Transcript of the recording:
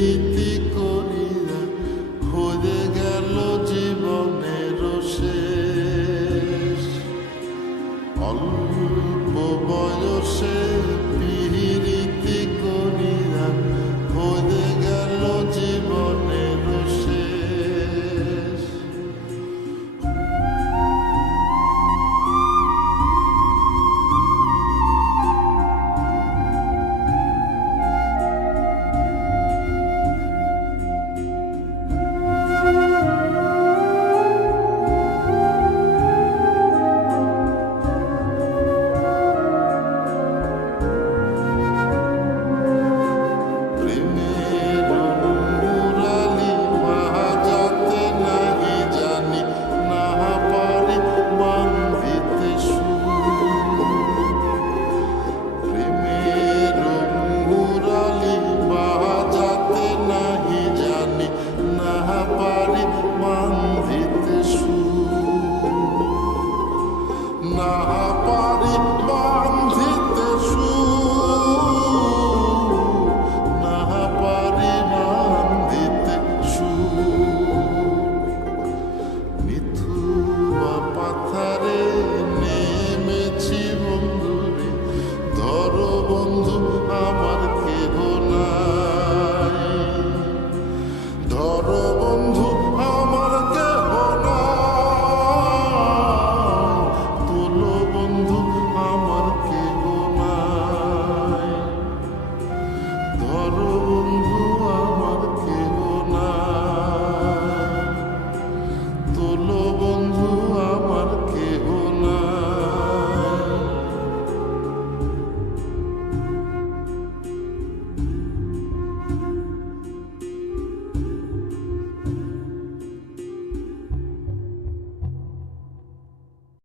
You. Harun